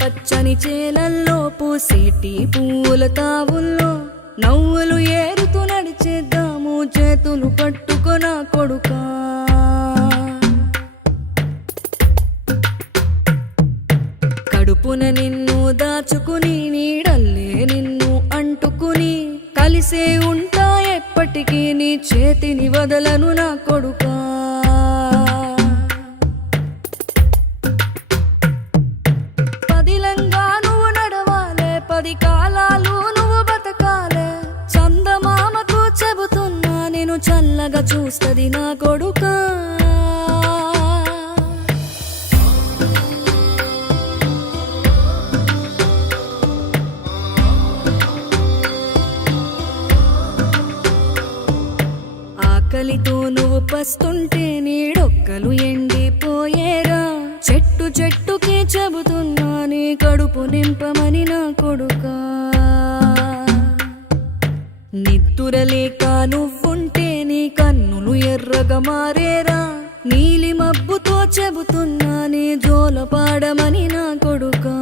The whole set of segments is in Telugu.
పచ్చని చేలల్లో పూసేటి పూల తావుల్లో నవ్వులు ఏరుతూ నడిచేద్దాము చేతులు పట్టుకొన కొడుకా. కడుపున నిన్ను దాచుకుని నీడల్లే నిన్ను అంటుకుని కలిసే ఉంటా ఎప్పటికీ నీ చేతిని వదలను నా కొడుకా. పదిలంగా నువ్వు నడవాలే, 10 కాలాలు నువ్వు బతకాలే. చందమామకు చెబుతున్నా నేను చల్లగా చూస్తది నా కొడుకా. ఆకలితో నువ్వు పస్తుంటే నీడొక్కలు ఎండిపోయేరా. చెట్టు చెట్టుకి చెబుతున్నా నీ కడుపు నింపమని నా కొడుకా. నిద్దురలేక నువ్వుంటే నీ కన్నులు ఎర్రగా మారేరా. నీలి మబ్బుతో చెబుతున్నా నీ జోల పాడమని నా కొడుకా.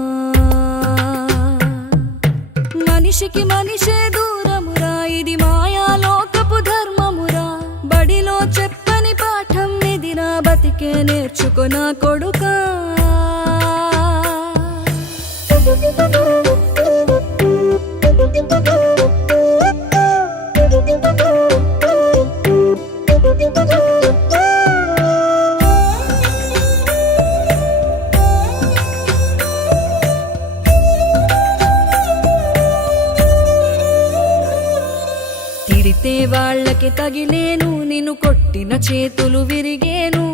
మనిషికి మనిషే దూరమురా, ఇది మాయాలోకపు ధర్మమురా. బడిలో చెప్పని పాఠం ఇదిరా, బతికే నేర్చుకో నా కొడుకా. తిడితే వాళ్ళకి తగిలేను, నిన్ను కొట్టిన చేతులు విరిగేను.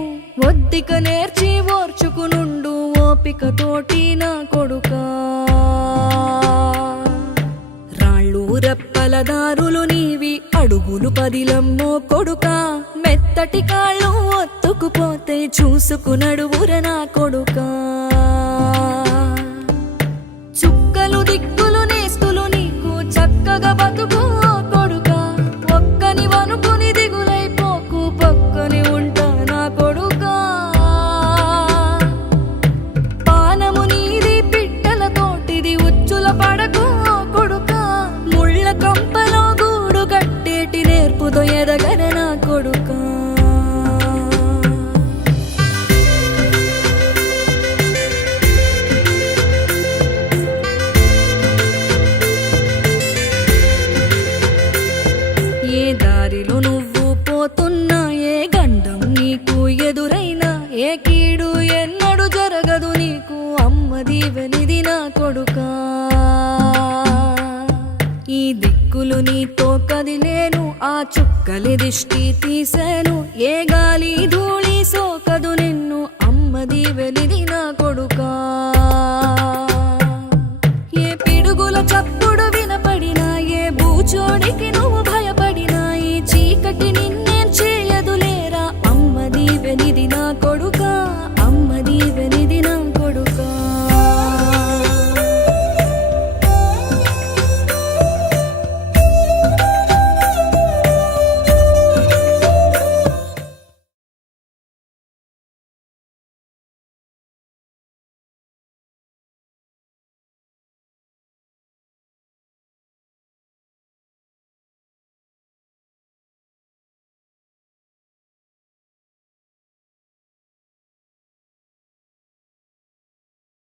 ఒద్దిక నేర్చి ఓర్చుకునుండు ఓపిక తోటి నా కొడుకా. రాళ్ళు రప్పల దారులు నీవి, అడుగులు 10 లమ్మో కొడుకా. మెత్తటి కాళ్ళు ఒత్తుకుపోతే చూసుకునడువుర నా కొడుకా. చుక్కలు దిక్కులు నేస్తులు నీకు చక్కగా బతుకు కొడుకా. ఒక్కని వనుకుని దిగులైపోకు, పక్కని ఉంటా నా కొడుకా. పానము నీది పిట్టల తోటిది, ఉచ్చుల పడకు కొడుకా. ముళ్ళ కంపలో గూడు కట్టేటి నేర్పుతో ఎదగర నా కొడుకా. ఏ దారిలో నువ్వు పోతున్నా, ఏ గండం నీకు ఎదురైనా, ఏ కీడు ఎన్నడు జరగదు నీకు అమ్మ దీవెనిది నా కొడుకా. ఈ దిక్కులు నీతో కదిలేను, ఆ చుక్కలి దిష్టి తీసేను. ఏ గాలి ధూళి సోకదు నిన్ను అమ్మ దీవెనిది